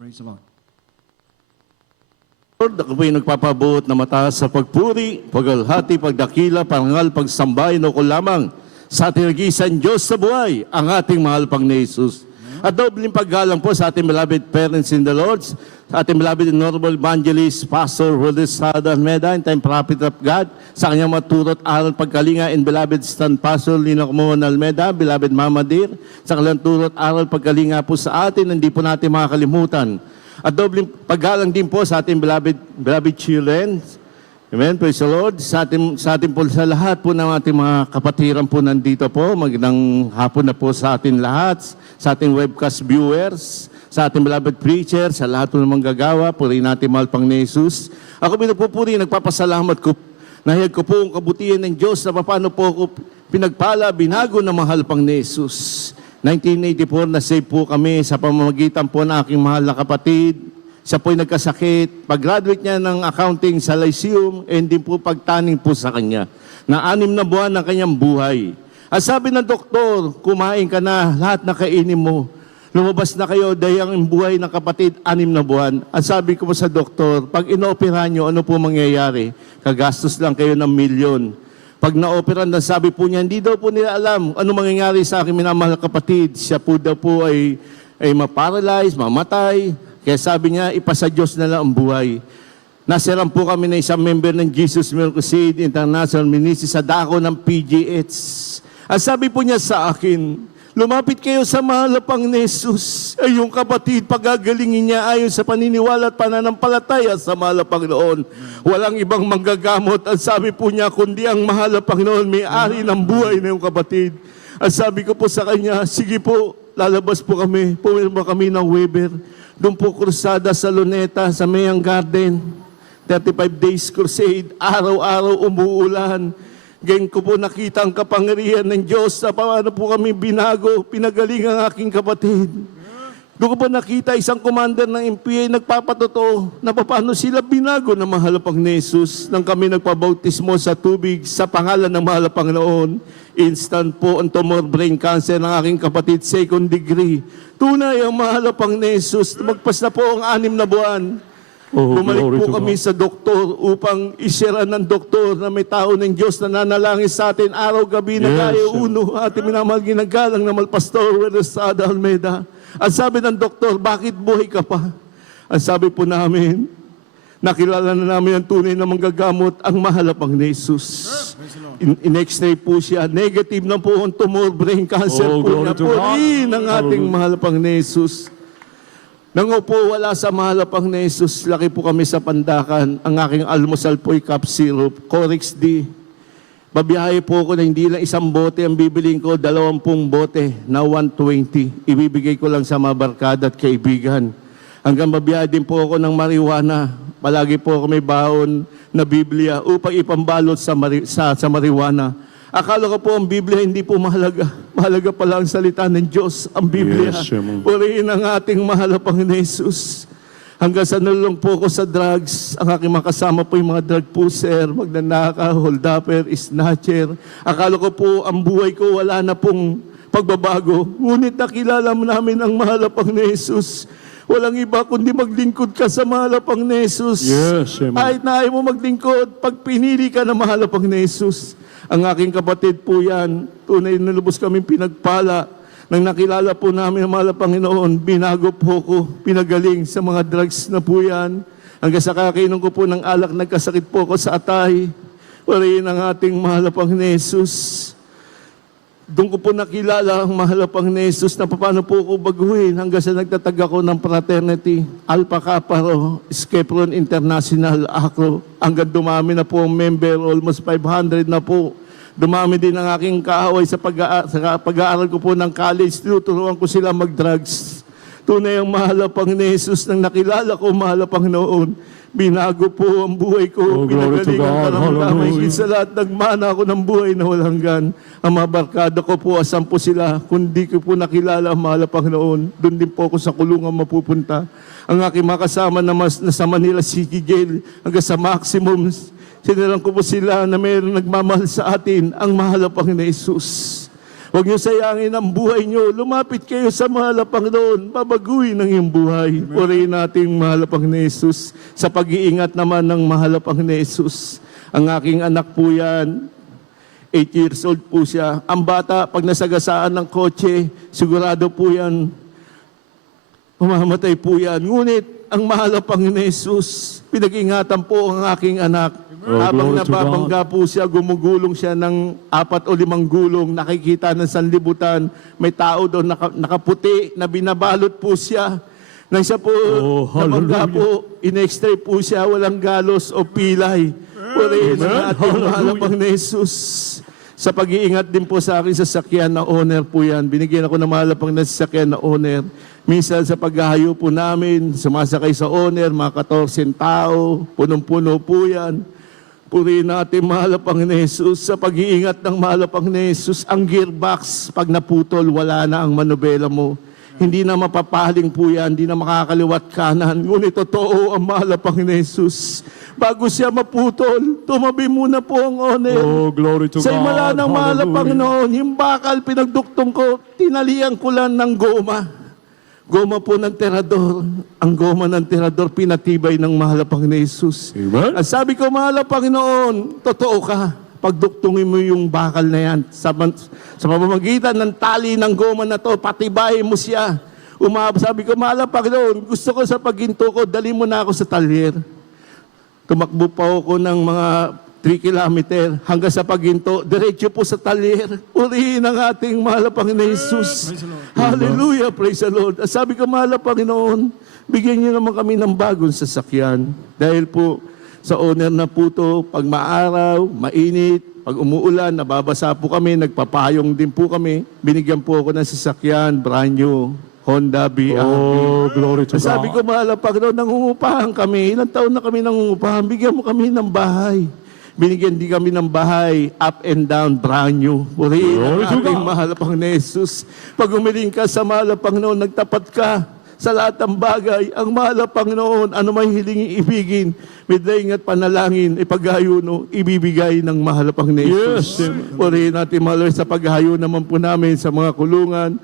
Praise the Lord. Lord, ako po'y nagpapabuot na mataas sa pagpuri, pagalhati, pagdakila, parangal, pagsambahin o ko lamang sa ating nagisan Diyos sa buhay, ang ating mahal pang na Jesus. At dobling paggalang po sa ating beloved parents in the Lord, sa ating beloved Honorable Evangelist, Pastor Rodriguez Almeida, and time prophet of God, sa kanyang maturot aral pagkalinga, and beloved stand Pastor Lino Camuan Almeida, beloved Mama Dear, sa kanyang turot aral pagkalinga po sa atin, hindi po natin makakalimutan. At dobling paggalang din po sa ating beloved children. Amen, praise the Lord. Sa ating po sa lahat po ng ating mga kapatiran po nandito po. Magandang hapon na po sa ating lahat, sa ating webcast viewers, sa ating beloved preacher, sa lahat po ng manggagawa. Purihin natin mahal pang ni Jesus. Ako pinagpupuri, nagpapasalamat ko. Nahiyag ko po ang kabutihan ng Diyos na paano po ako pinagpala, binago na mahal pang ni Jesus. 1984, na-save po kami sa pamamagitan po ng aking mahal na kapatid. Siya po'y nagkasakit. Pag-graduate niya ng accounting sa Lyceum, and din po pagtaning po sa kanya na 6 na buwan ng kanyang buhay. At sabi ng doktor, kumain ka na, lahat na kainin mo. Lumabas na kayo dahil ang buhay ng kapatid, 6 na buwan. At sabi ko po sa doktor, pag inooperahan nyo, ano po mangyayari? Kagastos lang kayo ng milyon. Pag na-operan na, sabi po niya, hindi daw po nila alam ano mangyayari sa aking minamahal kapatid. Siya po daw po ay ma-paralyze, mamatay. Kaya sabi niya, ipasa Diyos na lang ang buhay. Nasiram po kami na isang member ng Jesus Miracle Crusade International Ministry sa dako ng PGH. At sabi po niya sa akin, lumapit kayo sa mahalapang ni Jesus. Ay yung kapatid, pagagalingin niya ayon sa paniniwala at pananampalataya sa mahalapang noon. Walang ibang manggagamot. At sabi po niya, kundi ang mahalapang noon, may-ari ng buhay na yung kapatid. At sabi ko po sa kanya, sige po, lalabas po kami. Pumirma kami ng Weber. Doon po krusada sa Luneta, sa Mayang Garden. 35 days crusade, araw-araw umuulan. Ngayon ko po nakita ang kapangyarihan ng Diyos sa paano po kami binago, pinagaling ang aking kapatid. Doon ko po nakita isang commander ng MPA nagpapatotoo na paano sila binago ng mahalapang ni Jesus nang kami nagpabautismo sa tubig sa pangalan ng mahalapang noon. Instant po ang tumor brain cancer ng aking kapatid, 2nd degree. Tunay ang mahalapang ni Jesus. Magpas na po ang 6 na buwan. Bumalik po kami sa doktor upang isira ng doktor na may tao ng Diyos na nanalangin sa atin araw-gabi na gaya uno. Ating minamahal ginagalang na Pastor Rodriguez Almeida. At sabi ng doktor, bakit buhay ka pa? At sabi po namin, nakilala na namin ang tunay na manggagamot, ang mahalapang ni Jesus. In-x-ray po siya. Negative na po ang tumor brain cancer po niya. Puri ng ating mahalapang ni Jesus. Nangupo wala sa mahalapang ni Jesus, laki po kami sa Pandakan. Ang aking almusal po ay cup syrup, Corex D. Babiyahe po ako na hindi lang isang bote ang bibiling ko, 20 bote na 120. Ibibigay ko lang sa mga barkada at kaibigan. Hanggang babiyahe din po ako ng marijuana. Palagi po ako may baon na Biblia upang ipambalot sa marijuana. Akala ko po ang Biblia hindi po mahalaga. Mahalaga pala ang salita ng Diyos, ang Biblia. Yes, purihin ang ating mahalapang ni Jesus. Hanggang sa nalulong po ako sa drugs, ang aking makasama po yung mga drug pusher, magnanakaw, hold-upper, snatcher. Akala ko po ang buhay ko wala na pong pagbabago. Ngunit nakilala namin ang mahalapang ni Jesus. Walang iba kundi maglingkod ka sa mahalapang ni Jesus. Yes, kahit na ayaw mo maglingkod, pag pinili ka na mahalapang ni Jesus. Ang aking kapatid po yan, tunay na lubos kaming pinagpala. Nang nakilala po namin ang mahal na Panginoon, binago po ko, pinagaling sa mga drugs na po yan. Hanggang sa kakainom ko po ng alak, nagkasakit po ko sa atay. Purihin ang ating mahal na Panginoon Jesus. Doon ko po nakilala ang mahal na Panginoon Jesus na paano po ko baguhin hanggang sa nagtatag ako ng fraternity, Alpha Kappa Rho, Skepron International, Acro. Hanggang dumami na po ang member, almost 500 na po. Dumami din ang aking kaaway sa pag-aaral ko po ng college. Tinuturuan ko sila mag-drugs. Tunay ang mahal na Panginoon Jesus nang nakilala ko mahal na Panginoon. Binago po ang buhay ko. Pinagaling ang karamdaman. Higit sa lahat, nagmana ako ng buhay na walang hanggan. Ang mga barkada ko po, asan po sila? Kundi ko po nakilala ang mahal na Panginoon. Doon din po ako sa kulungan mapupunta. Ang aking makasama na sa Manila City Jail hanggang sa maximum. Sinilang ko po sila na mayroong nagmamahal sa atin, ang mahal na Panginoon Jesus. Huwag niyo sayangin ang buhay niyo. Lumapit kayo sa mahal na Panginoon. Babaguhin ang iyong buhay. Purihin natin mahal na Panginoon Jesus. Sa pag-iingat naman ng mahal na Panginoon Jesus. Ang aking anak po yan, 8 years old po siya. Ang bata, pag nasagasaan ng kotse, sigurado po yan, mamamatay po yan. Ngunit, ang mahal na Panginoon Jesus, pinag-ingatan po ang aking anak. Habang glory to nababangga po siya, gumugulong siya ng 4 o 5 gulong, nakikita ng sanlibutan, may tao doon nakaputi, na binabalot po siya. Nang siya po, nabangga po, in-extray po siya, walang galos o pilay. Purihin ang ating mahal na Panginoon Jesus. Sa pag-iingat din po sa akin sa sasakyan na owner po yan. Binigyan ako ng mahal na Panginoon sa sasakyan na owner. Minsan sa paghahayo po namin, sumasakay sa owner, mga 14 tao, punong-puno po yan. Purihin natin mahal na Panginoon Jesus. Sa pag-iingat ng mahal na Panginoon Jesus, ang gearbox, pag naputol, wala na ang manubela mo. Hindi na mapapaling po yan, hindi na makakaliwat kanan. Ngunit totoo ang mahal na Panginoon Jesus. Bago siya maputol, tumabi muna po ang owner. Oh, glory to Sa God. imala ng mahal na Hallelujah. Panginoon, yung bakal pinagduktong ko, tinalian ko lang ng goma. Goma po ng terador. Ang goma ng terador, pinatibay ng mahal na Panginoon Jesus. Amen. At sabi ko, mahal na Panginoon, totoo ka. Pagduktungin mo yung bakal na yan. Sa pamamagitan ng tali ng goma na to, patibayin mo siya. Sabi ko, mahal na Panginoon, gusto ko sa paghinto ko, dali mo na ako sa talyer. Tumakbo pa ako ng mga 3 kilometer hanggang sa paghinto, diretso po sa talyer. Purihin ang ating mahal na Panginoon Jesus. Hallelujah, praise the Lord. At sabi ko, mahal na Panginoon, bigyan niyo naman kami ng bagong sasakyan. Dahil po, sa owner na po to, pag maaraw, mainit, pag umuulan, nababasa po kami, nagpapayong din po kami. Binigyan po ako ng sasakyan, brand new, Honda BRV. Oh, glory to God. Sabi ko, mahal na Panginoon, nangungupahan kami. Ilang taon na kami nangungupahan. Bigyan mo kami ng bahay. Binigyan din kami ng bahay, up and down, brand new. Purihin ang Glory to ating God. mahal na Panginoon Jesus. Pag umiling ka sa mahal na Panginoon, nagtapat ka sa lahat ng bagay. Ang mahal na Panginoon, ano may hilingin ibigin, may daing at panalangin, ipaghayo, ibibigay ng mahal na Panginoon Jesus. Yes. Purihin natin, mahal Lord, sa paghayo naman po namin sa mga kulungan.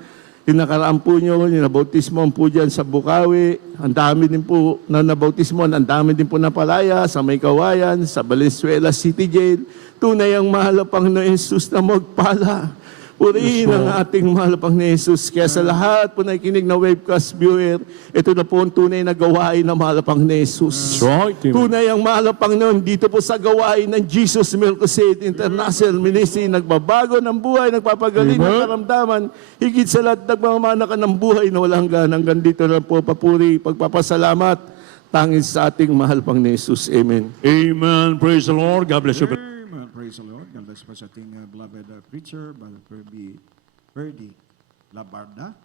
Yung nakaraan po nyo, yung nabautismoan po dyan sa Bukawi. Ang dami din po na nabautismoan, ang dami din po napalaya sa May Kawayan, sa Valenzuela City Jail. Tunay ang mahal na Panginoon Jesus na magpala. Purihin ang ating mahal na Panginoon Jesus. Kaya sa lahat po na ikinig na webcast viewer, ito na po ang tunay na gawain ng mahal na Panginoon Jesus. That's right. Amen. Tunay ang mahal na Panginoon dito po sa gawain ng Jesus Miracle International Ministry. Nagbabago ng buhay, nagpapagaling ng Amen. karamdaman. Higit sa lahat, nagmamana ka ng buhay na walang hanggan. Hanggang dito lang po, papuri, pagpapasalamat, tangis sa ating mahal Panginoon Jesus. Amen. Amen. Praise the Lord. God bless you. Amen. Praise the Lord. God bless po sa ating beloved preacher, Brother Ferdy Labarda.